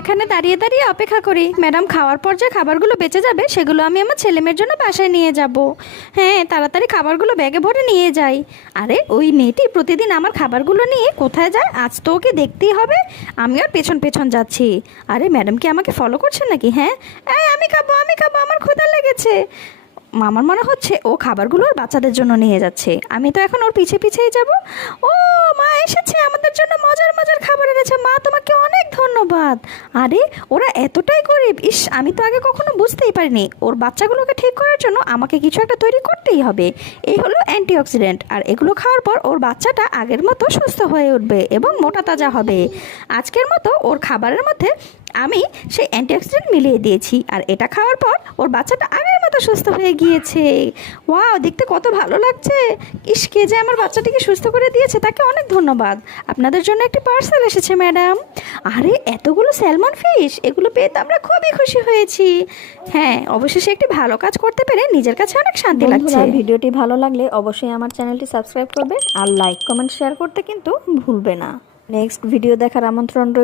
এখানে দাঁড়িয়ে দাঁড়িয়ে অপেক্ষা করি ম্যাডাম খাওয়ার পর যে খাবারগুলো বেঁচে যাবে সেগুলো আমি আমার ছেলেমেয়ের জন্য বাসায় নিয়ে যাব। হ্যাঁ, তাড়াতাড়ি খাবারগুলো ব্যাগে ভরে নিয়ে যাই। আরে ওই মেয়েটি প্রতিদিন আমার খাবারগুলো নিয়ে কোথায় যায়? আজ তো ওকে দেখতেই হবে। আমি আর পেছন পেছন যাচ্ছি। আরে ম্যাডাম কি আমাকে ফলো করছেন নাকি? হ্যাঁ, আমি খাবো, আমার ক্ষুধা লেগেছে। আমার মনে হচ্ছে ও খাবারগুলো ওর বাচ্চাদের জন্য নিয়ে যাচ্ছে। আমি তো এখন ওর পিছে পিছেই যাব। ও মা এসেছে, আমাদের জন্য মজার মজার খাবার এনেছে। মা তোমাকে অনেক ধন্যবাদ। আরে ওরা এতটাই গরিব! ইস, আমি তো আগে কখনো বুঝতেই পারিনি। ওর বাচ্চাগুলোকে ঠিক করার জন্য আমাকে কিছু একটা তৈরি করতেই হবে। এই হলো অ্যান্টিঅক্সিডেন্ট, আর এগুলো খাওয়ার পর ওর বাচ্চাটা আগের মতো সুস্থ হয়ে উঠবে এবং মোটা তাজা হবে। আজকের মতো ওর খাবারের মধ্যে আমি সেই অ্যান্টিঅক্সিডেন্ট মিলিয়ে দিয়েছি, আর এটা খাওয়ার পর ওর বাচ্চাটা আগের মতো সুস্থ হয়ে গিয়েছে। ওয়াও, দেখতে কত ভালো লাগছে! ইস, কে যে আমার বাচ্চাটিকে সুস্থ করে দিয়েছে তাকে অনেক ধন্যবাদ। আপনাদের জন্য একটি পার্সেল এসেছে ম্যাডাম। আরে এতগুলো স্যালমন ফিশ, এগুলো পেয়ে তো আমরা খুবই খুশি হয়েছি। হ্যাঁ, অবশেষে একটি ভালো কাজ করতে পেরে নিজের কাছে অনেক শান্তি লাগছে। ভিডিওটি ভালো লাগলে অবশ্যই আমার চ্যানেলটি সাবস্ক্রাইব করবে আর লাইক কমেন্ট শেয়ার করতে কিন্তু ভুলবে না। নেক্সট ভিডিও দেখার আমন্ত্রণ রইল।